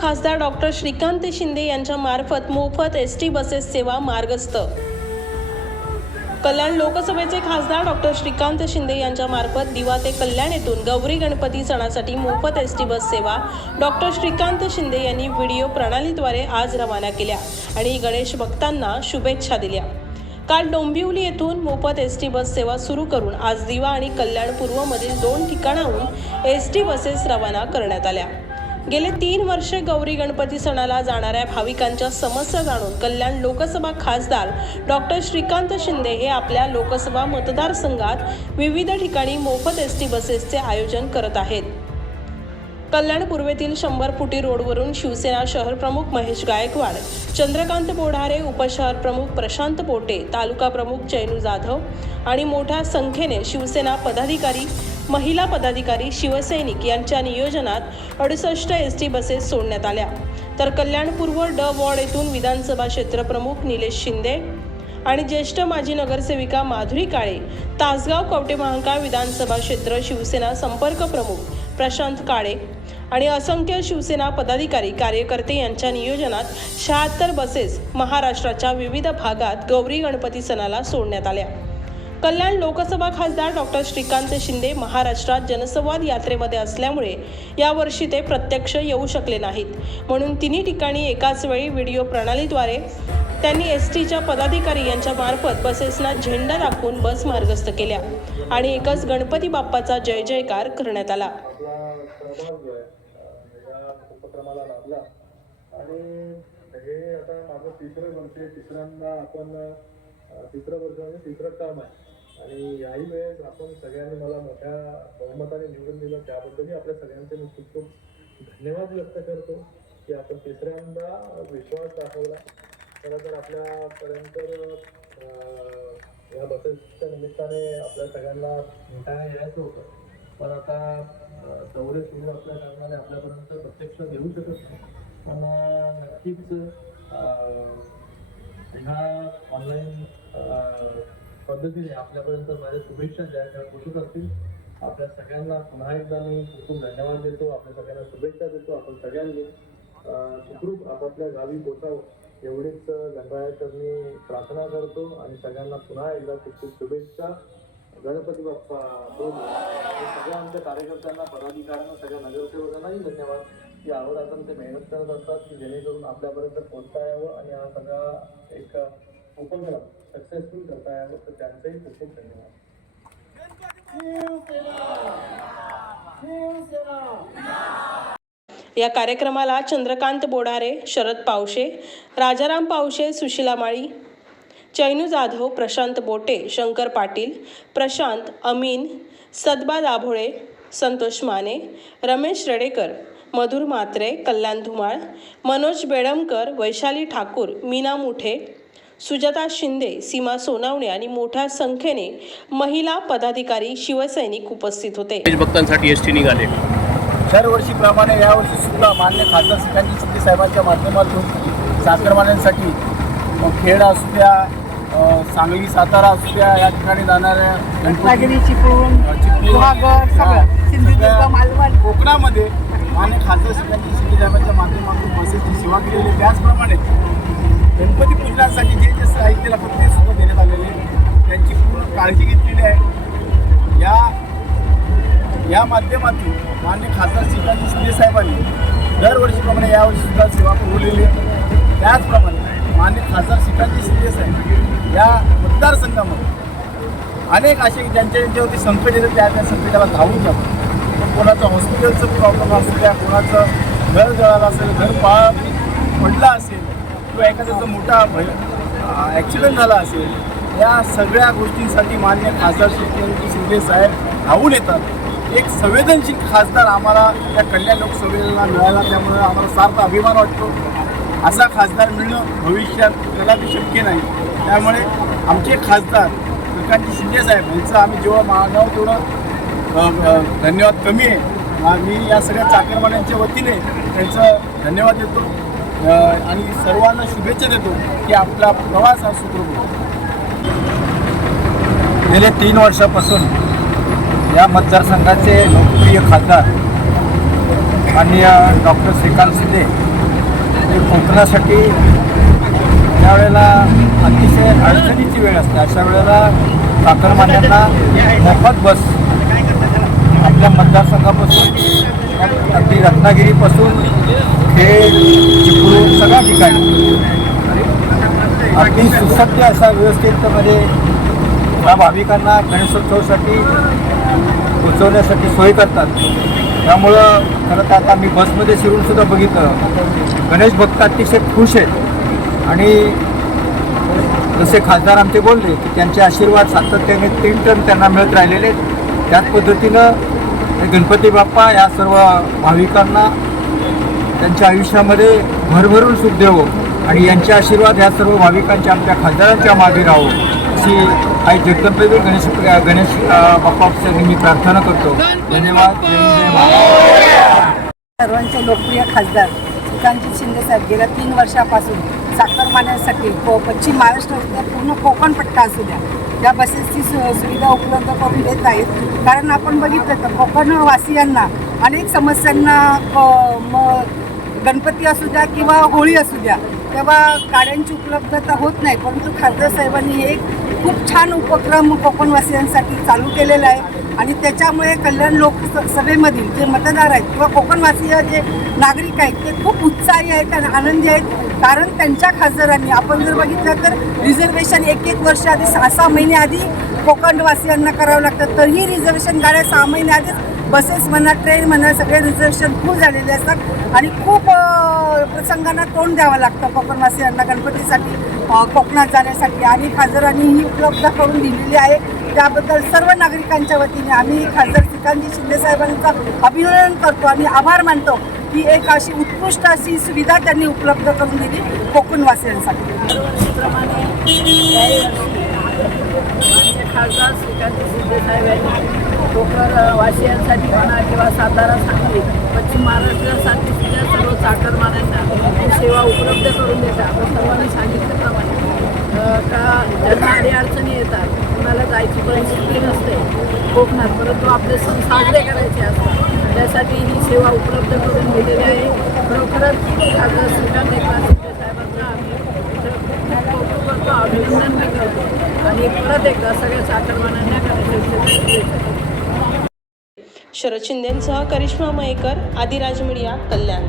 खासदार डॉक्टर श्रीकांत शिंदे यांच्या मार्फत मोफत एस टी बसेस सेवा मार्गस्थ. कल्याण लोकसभेचे खासदार डॉक्टर श्रीकांत शिंदे यांच्या मार्फत दिवा ते कल्याण येथून गौरी गणपती सणासाठी मोफत एस टी बस सेवा डॉक्टर श्रीकांत शिंदे यांनी व्हिडिओ प्रणालीद्वारे आज रवाना केल्या आणि गणेश भक्तांना शुभेच्छा दिल्या. काल डोंबिवली येथून मोफत एस टी बस सेवा सुरू करून आज दिवा आणि कल्याण पूर्वमधील दोन ठिकाणाहून एस टी बसेस रवाना करण्यात आल्या. गेले तीन वर्षे गौरी गणपती सणाला जाणाऱ्या भाविकांच्या समस्या जाणून कल्याण लोकसभा खासदार डॉक्टर श्रीकांत शिंदे हे आपल्या लोकसभा मतदारसंघात विविध ठिकाणी मोफत एस टी बसेसचे आयोजन करत आहेत. कल्याण पूर्वेतील शंभर फुटी रोडवरून शिवसेना शहर प्रमुख महेश गायकवाड चंद्रकांत बोढारे उपशहर प्रमुख प्रशांत पोटे तालुका प्रमुख चैनू जाधव आणि मोठ्या संख्येने शिवसेना पदाधिकारी महिला पदाधिकारी शिवसैनिक यांच्या नियोजनात अडुसष्ट एस टी बसेस सोडण्यात आल्या. तर कल्याण पूर्व ड वॉर्ड येथून विधानसभा क्षेत्रप्रमुख निलेश शिंदे आणि ज्येष्ठ माजी नगरसेविका माधुरी काळे तासगाव कवटे महांकाळ विधानसभा क्षेत्र शिवसेना संपर्क प्रमुख प्रशांत काळे आणि असंख्य शिवसेना पदाधिकारी कार्यकर्ते यांच्या नियोजनात शहात्तर बसेस महाराष्ट्राच्या विविध भागात गौरी गणपती सणाला सोडण्यात आल्या. कल्याण लोकसभा खासदार डॉक्टर श्रीकांत शिंदे महाराष्ट्रात जनसंवाद यात्रेमध्ये असल्यामुळे यावर्षी ते प्रत्यक्ष येऊ शकले नाहीत. म्हणून तिन्ही ठिकाणी एकाच वेळी व्हिडिओ प्रणालीद्वारे त्यांनी एस टीच्या पदाधिकारी यांच्या मार्फत बसेसना झेंडा दाखवून बस मार्गस्थ केल्या आणि एकच गणपती बाप्पाचा जय जयकार करण्यात आला. हे आता माझं तिसरं वर्ष तिसऱ्यांदा आपण तिसरं वर्ष म्हणजे तिसरं काम आहे. आणि याही वेळेस आपण सगळ्यांनी मला मोठ्या बहुमताने निवडून दिलं त्याबद्दलही आपल्या सगळ्यांचे मी खूप खूप धन्यवाद व्यक्त करतो की आपण तिसऱ्यांदा विश्वास दाखवला. खरं तर आपल्यापर्यंत या बसेसच्या निमित्ताने आपल्या सगळ्यांना भेटायला यायचं होतं. पण आता दौरे सुरू असल्या कारणाने आपल्यापर्यंत प्रत्यक्ष देऊ शकत नाही. पण नक्कीच ह्या ऑनलाईन पद्धतीने आपल्यापर्यंत माझ्या शुभेच्छा ज्या ज्या पोचत असतील. आपल्या सगळ्यांना पुन्हा एकदा मी खूप खूप धन्यवाद देतो. आपल्या सगळ्यांना शुभेच्छा देतो. आपण सगळ्यांनी सुखरूप आपापल्या गावी पोचावं. एवढीच गणरायाचरणी प्रार्थना करतो आणि सगळ्यांना पुन्हा एकदा खूप खूप शुभेच्छा. गणपती बाप्पा बोल. सगळ्या आमच्या कार्यकर्त्यांना पदाधिकाऱ्यांना सगळ्या नगरसेवकांनाही धन्यवाद. की अहोरात्र ते मेहनत करत असतात की जेणेकरून आपल्यापर्यंत पोहोचता यावं आणि हा सगळा एक उपक्रम सक्सेसफुल करता यावं तर त्यांचंही खूप खूप धन्यवाद या कार्यक्रमाला चंद्रकांत बोडारे शरद पावशे राजाराम पावशे सुशिला माळी चैनू जाधव प्रशांत बोटे शंकर पाटील प्रशांत अमीन सदबा दाभोळे संतोष माने रमेश रेडेकर मधुर म्हात्रे कल्याण धुमाळ मनोज बेडमकर वैशाली ठाकूर मीना मुठे सुजाता शिंदे सीमा सोनावणे आणि मोठ्या संख्येने महिला पदाधिकारी शिवसैनिक उपस्थित होते. देशभक्तांसाठी एस टी निघाले. दरवर्षीप्रमाणे यावर्षी सुद्धा मान्य खासदार श्रीकांत शिंदे साहेबांच्या माध्यमातून चाकरमान्यांसाठी खेड असू द्या सांगली सातारा असू द्या या ठिकाणी जाणाऱ्या गणपती चिपळूण कोकणामध्ये मान्य खासदार श्रीकांत शिंदे साहेबांच्या माध्यमातून बसेसची सेवा केलेली. त्याचप्रमाणे गणपती पूजनासाठी जे जे साहित्य लागतात ते सुद्धा देण्यात आलेले आहे. त्यांची पूर्ण काळजी घेतलेली आहे या या माध्यमातून मान्य खासदार श्रीकांत शिंदे साहेबांनी दरवर्षीप्रमाणे यावर्षीसुद्धा सेवा पुरवलेली आहे त्याचप्रमाणे मान्य खासदार श्रीकांत शिंदे साहेब या मतदारसंघामध्ये अनेक असे ज्यांच्या ज्यांच्यावरती संकट येतं त्या त्या संकटाला धावून जातात मग कोणाचं हॉस्पिटलचं प्रॉब्लेम असू द्या कोणाचं घर जळालं असेल घर पाळ पडलं असेल किंवा एखाद्याचा मोठा ॲक्सिडेंट झाला असेल या सगळ्या गोष्टींसाठी मान्य खासदार श्री शिंदे साहेब धावून येतात. एक संवेदनशील खासदार आम्हाला त्या कल्याण लोकसभेला मिळाला त्यामुळे आम्हाला सार्थ अभिमान वाटतो. असा खासदार मिळणं भविष्यात कदापि शक्य नाही त्यामुळे आमचे खासदार एकांची शिंदे साहेब यांचं आम्ही जेव्हा मागावं तेवढं धन्यवाद कमी आहे. मी या सगळ्या चाकरमान्यांच्या वतीने त्यांचं धन्यवाद देतो. आणि सर्वांना शुभेच्छा देतो की आपला प्रवास हा सुखरूप हो. गेले तीन वर्षापासून या मतदारसंघाचे लोकप्रिय खासदार माननीय डॉक्टर श्रीकांत शिंदे हे कोकणासाठी त्यावेळेला अतिशय अडचणीची वेळ असते अशा वेळेला चाकरमान्यांना मोफत बस आपल्या मतदारसंघापासून अगदी रत्नागिरीपासून हे चिपळूण सगळ्या ठिकाणी. अगदी सुसत्य असा व्यवस्थितमध्ये त्या भाविकांना गणेशोत्सवासाठी पोचवण्यासाठी सोय करतात. त्यामुळं खरं तर आता मी बसमध्ये शिरून सुद्धा बघितलं. गणेश भक्त अतिशय खुश आहेत. आणि जसे खासदार आमचे बोलले की त्यांचे आशीर्वाद सातत्याने तीन टन त्यांना मिळत राहिलेले आहेत. त्याच पद्धतीनं गणपती बाप्पा या सर्व भाविकांना त्यांच्या आयुष्यामध्ये भरभरून सुख देवो आणि यांचे आशीर्वाद ह्या सर्व भाविकांच्या आमच्या खासदारांच्या मागे राहो अशी आई जगदंबेवीर गणेश गणेश अं, बाप्पासाठी मी प्रार्थना करतो. धन्यवाद. सर्वांचे लोकप्रिय खासदार श्रीकांतजी शिंदे साहेब गेल्या तीन वर्षापासून साखरमान्यासाठी को पश्चिम महाराष्ट्र असू द्या पूर्ण कोकण पट्टा असू द्या त्या बसेसची सु सुविधा उपलब्ध करून देत आहेत. कारण आपण बघितलं तर कोकणवासियांना अनेक समस्यांना गणपती असू द्या किंवा होळी असू द्या तेव्हा गाड्यांची उपलब्धता होत नाही. परंतु खासदार साहेबांनी हे एक खूप छान उपक्रम कोकणवासियांसाठी चालू केलेला आहे. आणि त्याच्यामुळे कल्याण लोकसभेमधील जे मतदार आहेत किंवा कोकणवासीय जे नागरिक आहेत ते खूप उत्साही आहेत आणि आनंदी आहेत. कारण त्यांच्या खासदारांनी आपण जर बघितलं तर रिझर्वेशन एक एक वर्ष आधी सहा सहा महिने आधी कोकणवासियांना करावं लागतं. तरीही रिझर्वेशन गाड्या सहा महिने आधीच बसेस म्हणा ट्रेन म्हणा सगळे रिझर्वेशन फुल झालेले असतात. आणि खूप प्रसंगांना तोंड द्यावं लागतं कोकणवासियांना गणपतीसाठी कोकणात जाण्यासाठी. आणि खासदारांनी ही उपलब्ध करून दिलेली आहे. त्याबद्दल सर्व नागरिकांच्या वतीने आम्ही खासदार श्रीकांतजी शिंदेसाहेबांचं अभिनंदन करतो आणि आभार मानतो की एक अशी उत्कृष्ट अशी सुविधा त्यांनी उपलब्ध करून दिली कोकणवासियांसाठी. खासदार श्रीकांत शिंदे यांनी कोकण वासियांसाठी म्हणा किंवा सातारा सांगली पश्चिम महाराष्ट्रासाठी सुद्धा सर्व चाकरमान्यांना सेवा उपलब्ध करून देतात आपण सर्वांनी सांगितल्याप्रमाणे का ज्यांना अडीअडचणी येतात कुणाला जायची परिस्थिती नसते. कोकणात परंतु आपले सण साजरे करायचे असतात. त्यासाठी ही सेवा उपलब्ध करून दिलेली आहे. खरोखरच खासदार श्रीकांत एकनाथ शिंदे साहेबांचा आम्ही इथं खूप करतो अभिनंदन करतो. आणि परत एकदा सगळ्या देतो. शरद शिंदेंसह करिश्मा मयेकर आदिराज मीडिया कल्याण.